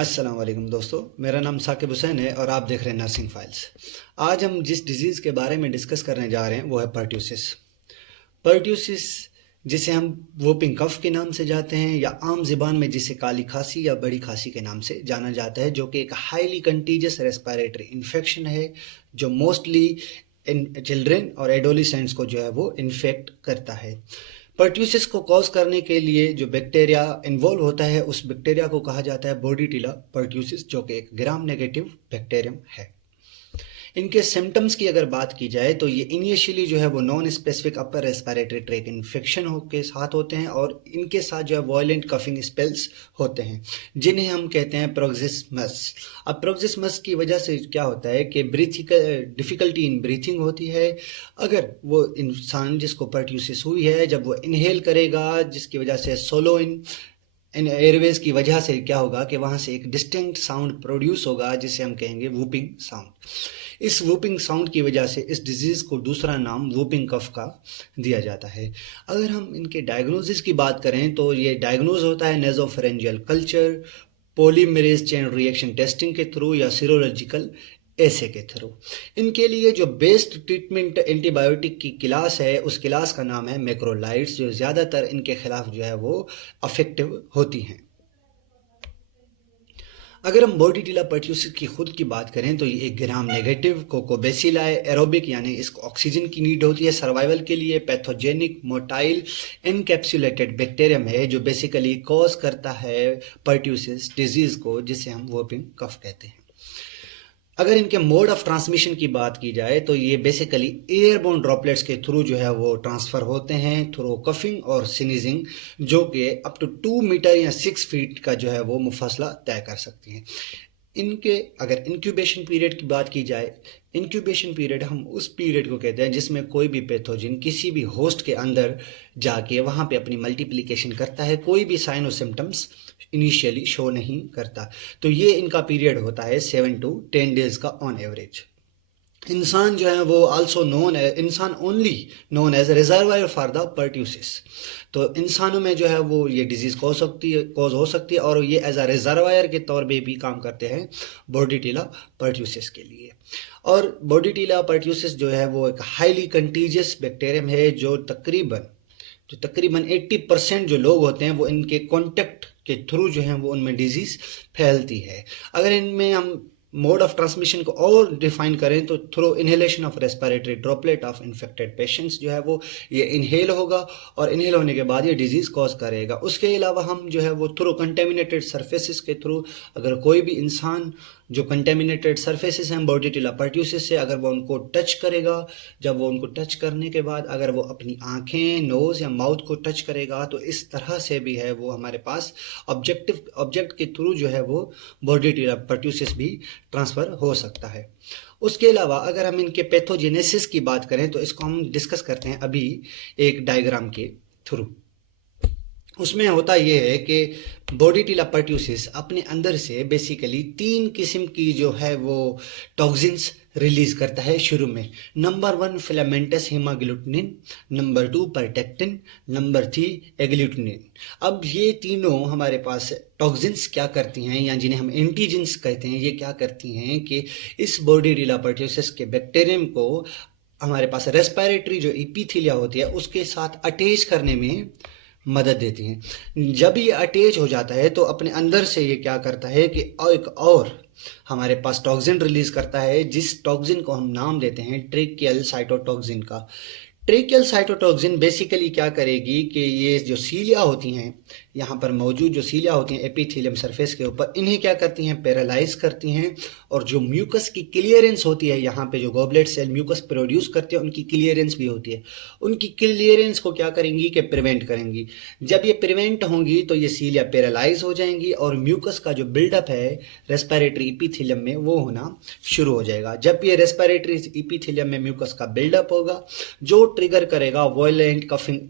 अस्सलाम वालेकुम दोस्तों, मेरा नाम साकिब हुसैन है और आप देख रहे हैं नर्सिंग फाइल्स। आज हम जिस डिजीज़ के बारे में डिस्कस करने जा रहे हैं वो है पर्ट्यूसिस। पर्ट्यूसिस जिसे हम वोपिंग कफ के नाम से जानते हैं या आम ज़बान में जिसे काली खांसी या बड़ी खांसी के नाम से जाना जाता है, जो कि एक हाईली कंटीजियस रेस्पिरेटरी इन्फेक्शन है जो मोस्टली चिल्ड्रन और एडोलिसेंट्स को जो है वो इन्फेक्ट करता है। पर्ट्यूसिस को कॉज करने के लिए जो बैक्टीरिया इन्वॉल्व होता है उस बैक्टीरिया को कहा जाता है बोर्डिटिला पर्ट्यूसिस, जो कि एक ग्राम नेगेटिव बैक्टीरियम है। इनके सिम्टम्स की अगर बात की जाए तो ये इनिशियली जो है वो non specific upper respiratory tract infection के साथ होते हैं और इनके साथ जो है वायलेंट कफिंग स्पेल्स होते हैं जिन्हें हम कहते हैं प्रोक्सिसमस। अब प्रोक्सिसमस की वजह से क्या होता है कि डिफ़िकल्टी इन ब्रीथिंग होती है। अगर वो इंसान जिसको पर्ट्यूसिस हुई है जब वो इनहेल करेगा, जिसकी वजह से सोलो इन एयरवेज की वजह से क्या होगा कि वहाँ से एक डिस्टिंक्ट साउंड प्रोड्यूस होगा जिसे हम कहेंगे वूपिंग साउंड। इस वूपिंग साउंड की वजह से इस डिजीज़ को दूसरा नाम वूपिंग कफ का दिया जाता है। अगर हम इनके डायग्नोसिस की बात करें तो ये डायग्नोज होता है nasopharyngeal culture, polymerase chain reaction testing के थ्रू या सीरोलॉजिकल ऐसे के थ्रू। इनके लिए जो बेस्ट ट्रीटमेंट एंटीबायोटिक की क्लास है उस क्लास का नाम है मैक्रोलाइड्स, जो ज़्यादातर इनके खिलाफ जो है वो अफेक्टिव होती हैं। अगर हम बोर्डिटिला पर्ट्यूसिस की खुद की बात करें तो ये एक ग्राम नेगेटिव कोकोबैसिलाई एरोबिक यानी इसको ऑक्सीजन की नीड होती है सर्वाइवल के लिए, पैथोजेनिक मोटाइल एनकैप्सुलेटेड बैक्टीरियम है जो बेसिकली कॉज करता है पर्ट्यूसिस डिजीज़ को, जिसे हम वोपिंग कफ कहते हैं। अगर इनके मोड ऑफ ट्रांसमिशन की बात की जाए तो ये बेसिकली एयरबोर्न ड्रॉपलेट्स के थ्रू जो है वो ट्रांसफ़र होते हैं थ्रू कफिंग और स्नीजिंग, जो कि अप टू 2 मीटर या 6 फीट का जो है वो मुफासला तय कर सकती हैं। इनके अगर इंक्यूबेशन पीरियड की बात की जाए, इंक्यूबेशन पीरियड हम उस पीरियड को कहते हैं जिसमें कोई भी पैथोजन किसी भी होस्ट के अंदर जाके वहाँ पे अपनी मल्टीप्लिकेशन करता है, कोई भी साइन और सिम्टम्स इनिशियली शो नहीं करता। तो ये इनका पीरियड होता है 7 to 10 डेज का ऑन एवरेज। इंसान जो है वो आल्सो नोन है, इंसान only known as reservoir for the pertussis. तो इंसानों में जो है वो ये डिजीज़ कॉज हो सकती है और ये एज अ रिजर्वायर के तौर पे भी काम करते हैं बोर्डिटिला पर्ट्यूसिस के लिए। और बोर्डिटिला पर्ट्यूसिस जो है वो एक हाईली कंटीजियस बैक्टीरियम है जो तकरीबन 80% जो लोग होते हैं वो इनके कॉन्टेक्ट के थ्रू जो है वो उनमें डिजीज़ फैलती है। अगर इनमें हम मोड ऑफ ट्रांसमिशन को और डिफाइन करें तो through inhalation of respiratory droplet of infected patients जो है वो ये इनहेल होगा और इनहेल होने के बाद ये डिजीज़ कॉज करेगा। उसके अलावा हम जो है वो थ्रू कंटेमिनेटेड सरफेसेस के थ्रू, अगर कोई भी इंसान जो कंटेमिनेटेड सरफेसेस हैं बोर्डिटिला पर्ट्यूसिस से, अगर वो उनको टच करेगा, जब वो उनको टच करने के बाद अगर वो अपनी आंखें, नोज़ या माउथ को टच करेगा तो इस तरह से भी है वो हमारे पास ऑब्जेक्ट के थ्रू जो है वो बोर्डिटिला पर्ट्यूसिस भी ट्रांसफ़र हो सकता है। उसके अलावा अगर हम इनके पैथोजेनेसिस की बात करें तो इसको हम डिस्कस करते हैं अभी एक डायग्राम के थ्रू। उसमें होता यह है कि बोर्डिटिला पर्ट्यूसिस अपने अंदर से बेसिकली 3 किस्म की जो है वो टॉक्सिन्स रिलीज करता है शुरू में। Number 1 filamentous haemagglutinin, number 2 pertactin, number 3 agglutinin. अब ये तीनों हमारे पास टॉक्सिन्स क्या करती हैं या जिन्हें हम एंटीजेंस कहते हैं, ये क्या करती हैं कि इस बोर्डिटिला पर्ट्यूसिस के बैक्टीरियम को हमारे पास रेस्पिरेटरी जो एपिथेलिया होती है उसके साथ अटैच करने में मदद देती हैं। जब ये अटैच हो जाता है तो अपने अंदर से ये क्या करता है कि एक और हमारे पास टॉक्सिन रिलीज करता है, जिस टॉक्सिन को हम नाम देते हैं ट्रेकियल साइटोटॉक्सिन का। ट्रेकियल साइटोटॉक्सिन बेसिकली क्या करेगी कि ये जो सीलिया होती हैं, यहाँ पर मौजूद जो सीलिया होती हैं एपिथेलियम सरफेस के ऊपर, इन्हें क्या करती हैं, पैरालाइज करती हैं और जो म्यूकस की क्लियरेंस होती है, यहाँ पे जो गॉबलेट सेल म्यूकस प्रोड्यूस करते हैं उनकी क्लियरेंस भी होती है, उनकी क्लियरेंस को क्या करेंगी कि प्रिवेंट करेंगी। जब ये प्रिवेंट होंगी तो ये सीलिया पैरालाइज हो जाएंगी और म्यूकस का जो बिल्डअप है रेस्पिरेटरी एपिथेलियम में वो होना शुरू हो जाएगा। जब ये रेस्पिरेटरी एपिथेलियम में म्यूकस का बिल्डअप होगा जो ट्रिगर करेगा वायलेंट कफिंग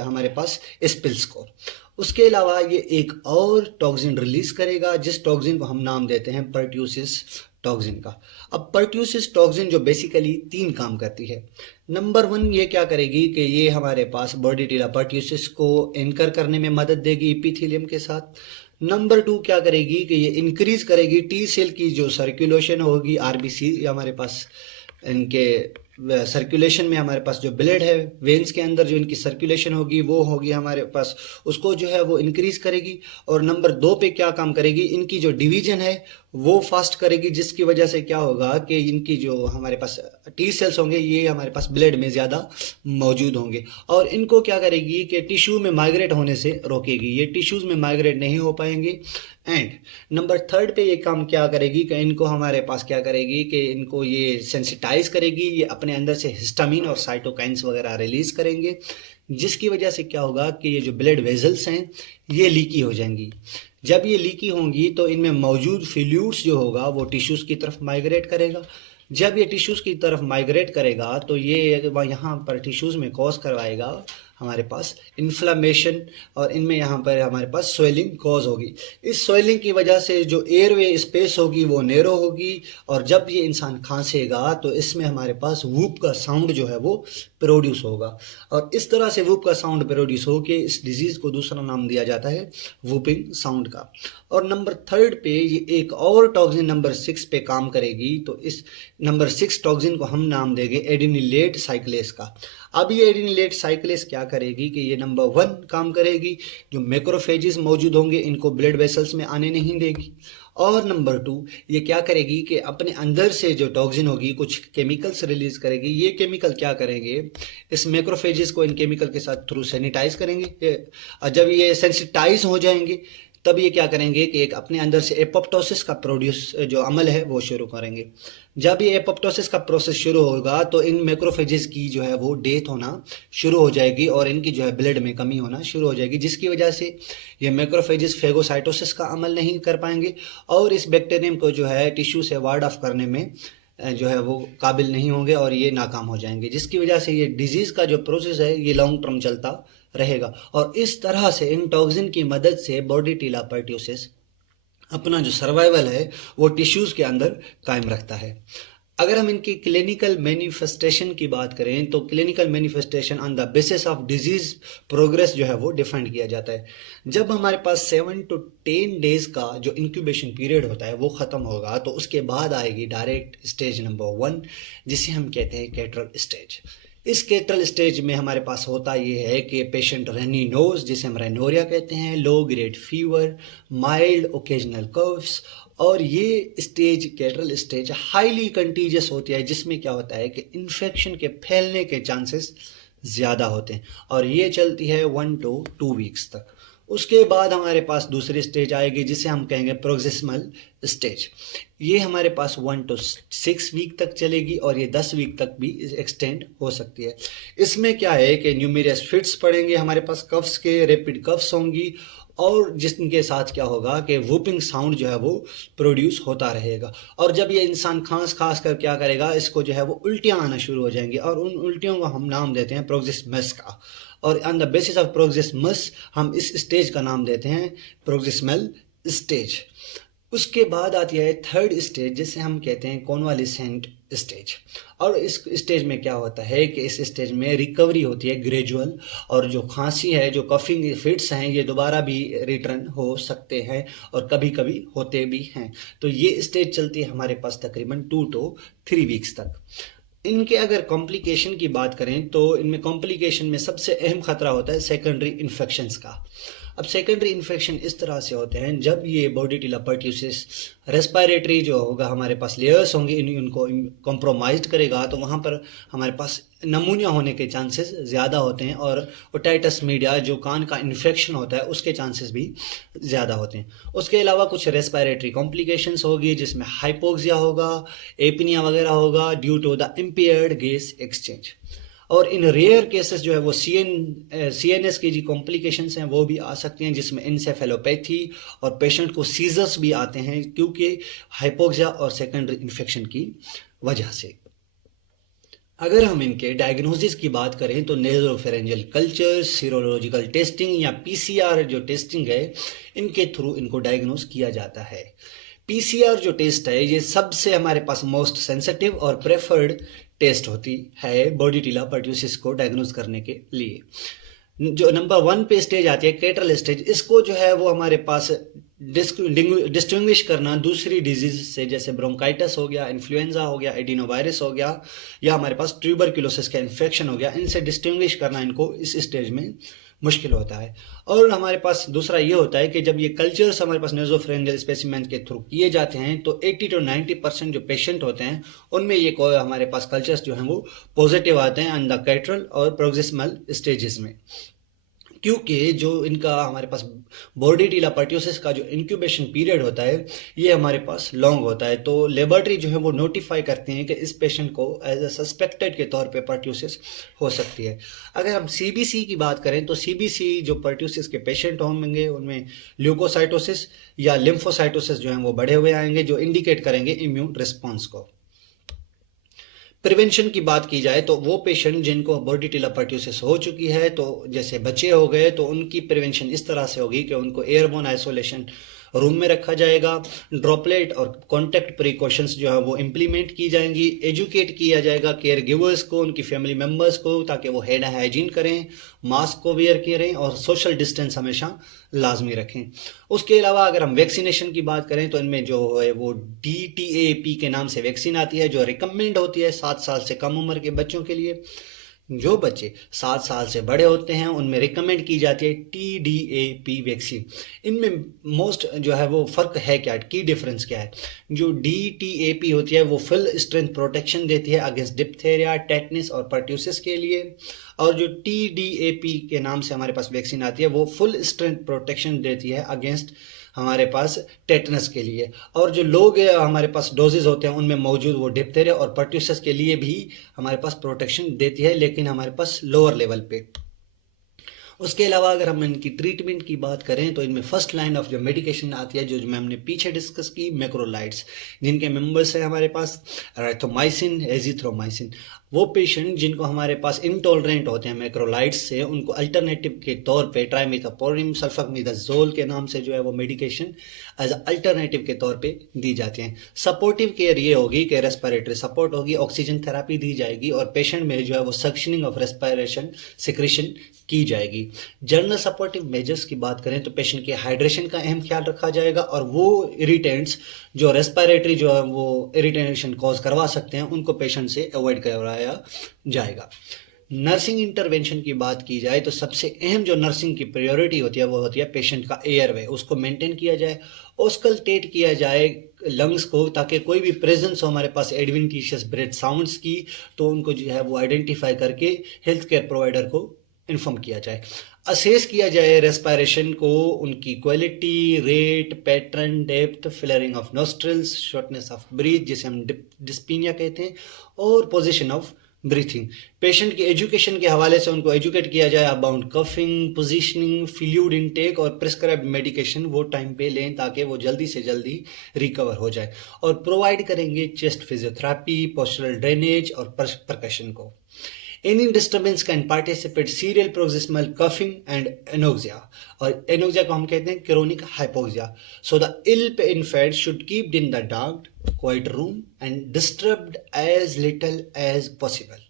हमारे पास स्पिल्स को। उसके अलावा ये एक और टॉक्सिन रिलीज करेगा जिस टॉक्सिन को हम नाम देते हैं पर्ट्यूसिस टॉक्सिन का। अब पर्ट्यूसिस टॉक्सिन जो बेसिकली 3 काम करती है। नंबर 1 ये क्या करेगी कि ये हमारे पास बोर्डिटिला पर्ट्यूसिस को एंकर करने में मदद देगी एपिथेलियम के साथ। नंबर 2 क्या करेगी कि ये इंक्रीज करेगी टी सेल की जो सर्कुलेशन होगी, आरबीसी हमारे पास इनके सर्कुलेशन में हमारे पास जो ब्लड है वेन्स के अंदर जो इनकी सर्कुलेशन होगी वो होगी हमारे पास, उसको जो है वो इंक्रीज करेगी। और नंबर 2 पे क्या काम करेगी, इनकी जो डिवीजन है वो फास्ट करेगी, जिसकी वजह से क्या होगा कि इनकी जो हमारे पास टी सेल्स होंगे ये हमारे पास ब्लड में ज़्यादा मौजूद होंगे और इनको क्या करेगी कि टिश्यू में माइग्रेट होने से रोकेगी, ये टिश्यूज़ में माइग्रेट नहीं हो पाएंगे। एंड नंबर 3 पे ये काम क्या करेगी कि इनको हमारे पास क्या करेगी कि इनको ये सेंसिटाइज करेगी, ये अपने अंदर से हिस्टामिन और साइटोकाइंस वगैरह रिलीज करेंगे, जिसकी वजह से क्या होगा कि ये जो ब्लड वेजल्स हैं ये लीकी हो जाएंगी। जब ये लीकी होंगी तो इनमें मौजूद फ्लूइड्स जो होगा वो टिश्यूज़ की तरफ माइग्रेट करेगा। जब ये टिश्यूज़ की तरफ माइग्रेट करेगा तो ये यहाँ पर टिश्यूज़ में कॉज करवाएगा हमारे पास इन्फ्लामेशन और इनमें यहाँ पर हमारे पास स्वेलिंग कॉज होगी। इस स्वेलिंग की वजह से जो एयरवे स्पेस होगी वो नैरो होगी और जब ये इंसान खांसेगा तो इसमें हमारे पास वूप का साउंड जो है वो प्रोड्यूस होगा और इस तरह से वूप का साउंड प्रोड्यूस हो के इस डिजीज़ को दूसरा नाम दिया जाता है वूपिंग साउंड का। और नंबर 3 पे ये एक और टॉक्सिन नंबर 6 पे काम करेगी, तो इस नंबर 6 टॉक्सिन को हम नाम देंगे एडिनिलेट साइक्लेस का। अब ये एडिनिलेट साइक्लेस क्या करेगी कि ये नंबर 1 काम करेगी, जो मैक्रोफेजेस मौजूद होंगे इनको ब्लड वेसल्स में आने नहीं देगी। और नंबर 2 ये क्या करेगी कि अपने अंदर से जो टॉक्सिन होगी कुछ केमिकल्स रिलीज करेगी, ये केमिकल क्या करेंगे इस मैक्रोफेजेस को इन केमिकल के साथ थ्रू सैनिटाइज करेंगे। और जब ये सेंसिटाइज हो जाएंगे तब ये क्या करेंगे कि एक अपने अंदर से एपोप्टोसिस का प्रोड्यूस जो अमल है वो शुरू करेंगे। जब ये एपोप्टोसिस का प्रोसेस शुरू होगा तो इन मैक्रोफेजेस की जो है वो डेथ होना शुरू हो जाएगी और इनकी जो है ब्लड में कमी होना शुरू हो जाएगी, जिसकी वजह से ये मैक्रोफेजेस फेगोसाइटोसिस का अमल नहीं कर पाएंगे और इस बैक्टीरियम को जो है टिश्यू से वार्ड ऑफ करने में जो है वो काबिल नहीं होंगे और ये नाकाम हो जाएंगे, जिसकी वजह से ये डिजीज़ का जो प्रोसेस है ये लॉन्ग टर्म चलता रहेगा। और इस तरह से इन टॉक्सिन की मदद से बॉर्डिटिला परट्यूसिस अपना जो सर्वाइवल है वो टिश्यूज़ के अंदर कायम रखता है। अगर हम इनकी क्लिनिकल मैनिफेस्टेशन की बात करें तो clinical manifestation on the basis of disease progress जो है वो डिफाइन किया जाता है। जब हमारे पास 7 to 10 डेज का जो इंक्यूबेशन पीरियड होता है वो ख़त्म होगा तो उसके बाद आएगी डायरेक्ट स्टेज नंबर 1 जिसे हम कहते हैं कैटरल स्टेज। इस कैटरल स्टेज में हमारे पास होता ये है कि पेशेंट रनी नोज जिसे हम रेनोरिया कहते हैं, low grade fever, mild occasional coughs, और ये stage catarrhal stage highly contiguous होती है जिसमें क्या होता है कि इन्फेक्शन के फैलने के चांसेस ज़्यादा होते हैं और ये चलती है 1 to 2 वीक्स तक। उसके बाद हमारे पास दूसरी स्टेज आएगी जिसे हम कहेंगे प्रोक्सिमल स्टेज। ये हमारे पास 1 to 6 वीक तक चलेगी और ये 10 वीक तक भी एक्सटेंड हो सकती है। इसमें क्या है कि न्यूमेरियस फिट्स पड़ेंगे, हमारे पास कफ्स के रैपिड कफ्स होंगी और जिसके साथ क्या होगा कि वूपिंग साउंड जो है वो प्रोड्यूस होता रहेगा। और जब ये इंसान खांस कर क्या करेगा, इसको जो है वो उल्टियाँ आना शुरू हो जाएंगी और उन उल्टियों को हम नाम देते हैं प्रोक्सिमस का, और ऑन द बेसिस ऑफ प्रोक्सिमस हम इस स्टेज का नाम देते हैं प्रोक्सिमल स्टेज। उसके बाद आती है थर्ड स्टेज जिसे हम कहते हैं कॉन्वालिसेंट स्टेज। और इस स्टेज में क्या होता है कि इस स्टेज में रिकवरी होती है ग्रेजुअल, और जो खांसी है, जो कफिंग फिट्स हैं, ये दोबारा भी रिटर्न हो सकते हैं और कभी कभी होते भी हैं। तो ये स्टेज चलती है हमारे पास तकरीबन 2 to 3 वीक्स तक। इनके अगर कॉम्प्लिकेशन की बात करें तो इनमें कॉम्प्लिकेशन में सबसे अहम खतरा होता है सेकेंडरी इन्फेक्शंस का। अब सेकेंडरी इन्फेक्शन इस तरह से होते हैं जब ये बॉर्डिटिला परट्यूसिस रेस्पिरेटरी जो होगा हमारे पास लेयर्स होंगे उनको कॉम्प्रोमाइज़ करेगा तो वहाँ पर हमारे पास नमूनिया होने के चांसेस ज़्यादा होते हैं और ओटाइटिस मीडिया जो कान का इन्फेक्शन होता है उसके चांसेस भी ज़्यादा होते हैं। उसके अलावा कुछ रेस्पिरेटरी कॉम्प्लिकेशंस होगी जिसमें हाइपोक्सिया होगा, एपनिया वगैरह होगा due to the impaired gas exchange. और इन रेयर केसेस जो है वो CNS की जो कॉम्प्लिकेशंस हैं वो भी आ सकती हैं जिसमें इंसेफेलोपैथी और पेशेंट को सीजर्स भी आते हैं क्योंकि हाइपोक्सिया और सेकेंडरी इन्फेक्शन की वजह से। अगर हम इनके डायग्नोसिस की बात करें तो नेज़ोफेरेंजियल कल्चर, सीरोलॉजिकल टेस्टिंग या PCR जो टेस्टिंग है इनके थ्रू इनको डायग्नोस किया जाता है। PCR जो टेस्ट है ये सबसे हमारे पास मोस्ट सेंसिटिव और प्रेफर्ड टेस्ट होती है बॉर्डिटिला परट्यूसिस को डायग्नोस करने के लिए। जो नंबर 1 पे स्टेज आती है कैटरल स्टेज, इसको जो है वो हमारे पास डिस्टिंग्विश करना दूसरी डिजीज से, जैसे ब्रोंकाइटिस हो गया, इन्फ्लुएंजा हो गया, एडिनोवायरस हो गया, या हमारे पास ट्यूबरक्लोसिस का इन्फेक्शन हो गया, इनसे डिस्टिंग्विश करना इनको इस स्टेज में मुश्किल होता है। और हमारे पास दूसरा ये होता है कि जब ये कल्चर्स हमारे पास नेजोफेरेंजियल स्पेसिमेन के थ्रू किए जाते हैं तो 80 to 90% जो पेशेंट होते हैं उनमें ये हमारे पास कल्चर्स जो हैं वो पॉजिटिव आते हैं ऑन द कैटरल और प्रोक्सिमल स्टेजेस में, क्योंकि जो इनका हमारे पास बोर्डिटिला पर्ट्यूसिस का जो इंक्यूबेशन पीरियड होता है ये हमारे पास लॉन्ग होता है। तो लेबोरेटरी जो है वो नोटिफाई करते हैं कि इस पेशेंट को एज अ सस्पेक्टेड के तौर पे पर्ट्यूसिस हो सकती है। अगर हम सीबीसी की बात करें तो सीबीसी जो पर्ट्यूसिस के पेशेंट होंगे उनमें ल्यूकोसाइटोसिस या लिम्फोसाइटोसिस जो है वो बढ़े हुए आएंगे, जो इंडिकेट करेंगे इम्यून रिस्पॉन्स को। प्रिवेंशन की बात की जाए तो वो पेशेंट जिनको बोर्डिटिला पर्ट्यूसिस हो चुकी है, तो जैसे बच्चे हो गए, तो उनकी प्रिवेंशन इस तरह से होगी कि उनको एयरबोर्न आइसोलेशन रूम में रखा जाएगा, ड्रॉपलेट और कॉन्टैक्ट प्रिकॉशंस जो है वो इम्प्लीमेंट की जाएंगी, एजुकेट किया जाएगा केयर गिवर्स को, उनकी फैमिली मेम्बर्स को, ताकि वो हैंड हाइजीन करें, मास्क को वेयर करें और सोशल डिस्टेंस हमेशा लाजमी रखें। उसके अलावा अगर हम वैक्सीनेशन की बात करें तो इनमें जो है वो DTaP के नाम से वैक्सीन आती है जो रिकमेंड होती है 7 साल से कम उम्र के बच्चों के लिए। जो बच्चे 7 साल से बड़े होते हैं उनमें रिकमेंड की जाती है TDAP वैक्सीन। इनमें मोस्ट जो है वो फ़र्क है क्या, की डिफरेंस क्या है? जो DTaP होती है वो फुल स्ट्रेंथ प्रोटेक्शन देती है अगेंस्ट डिप्थेरिया, टेटनस और पर्ट्यूसिस के लिए, और जो TDAP के नाम से हमारे पास वैक्सीन आती है वो फुल स्ट्रेंथ प्रोटेक्शन देती है अगेंस्ट हमारे पास टेटनस के लिए। और जो लोग हमारे पास डोजेज होते हैं उनमें मौजूद वो डिप्थेरिया और पर्ट्यूसिस के लिए भी हमारे पास प्रोटेक्शन देती है, लेकिन हमारे पास लोअर लेवल पे। उसके अलावा अगर हम इनकी ट्रीटमेंट की बात करें तो इनमें फर्स्ट लाइन ऑफ जो मेडिकेशन आती है, जो हमने पीछे डिस्कस की, मैक्रोलाइड्स, जिनके मेंबर्स है हमारे पास राइथोमाइसिन, एजिथ्रोमाइसिन। वो पेशेंट जिनको हमारे पास इंटॉलरेंट होते हैं मैक्रोलाइड्स से, उनको अल्टरनेटिव के तौर पे ट्राइमेथापोरिम सल्फामेथाजोल के नाम से जो है वो मेडिकेशन एज अल्टरनेटिव के तौर पे दी जाती हैं। सपोर्टिव केयर ये होगी कि रेस्पिरेटरी सपोर्ट होगी, ऑक्सीजन थेरापी दी जाएगी और पेशेंट में जो है वो सक्शनिंग ऑफ रेस्पिरेशन सिक्रेशन की जाएगी। जनरल सपोर्टिव मेजर्स की बात करें तो पेशेंट के हाइड्रेशन का अहम ख्याल रखा जाएगा और वो इरिटेंट्स जो रेस्पिरेटरी जो है वो इरिटेशन कॉज करवा सकते हैं उनको पेशेंट से अवॉइड करवाया जाएगा। नर्सिंग इंटरवेंशन की बात की जाए तो सबसे अहम जो नर्सिंग की प्रायोरिटी होती है वो होती है पेशेंट का एयरवे, उसको मेंटेन किया जाए, ऑस्कल्टेट किया जाए लंग्स को, ताकि कोई भी प्रेजेंस हो हमारे पास एडवेंटिशियस ब्रेथ साउंड्स की तो उनको जो है वो आइडेंटिफाई करके हेल्थ केयर प्रोवाइडर को इन्फॉर्म किया जाए। असेस किया जाए रेस्पिरेशन को, उनकी quality, rate, pattern, depth, flaring of nostrils, shortness of breath जिसे हम डिस्पीनिया कहते हैं, और पोजीशन ऑफ ब्रीथिंग। पेशेंट की एजुकेशन के हवाले से उनको एजुकेट किया जाए about coughing, positioning, fluid intake और प्रिस्क्राइब्ड मेडिकेशन वो टाइम पे लें ताकि वो जल्दी से जल्दी रिकवर हो जाए। और प्रोवाइड करेंगे चेस्ट फिजियोथेरापी, पोस्चरल ड्रेनेज और परकशन को। Any disturbance can participate serial paroxysmal coughing and anoxia, और anoxia को हम कहते हैं chronic hypoxia. So the ill infant should keep in the dark, quiet room and disturbed as little as possible.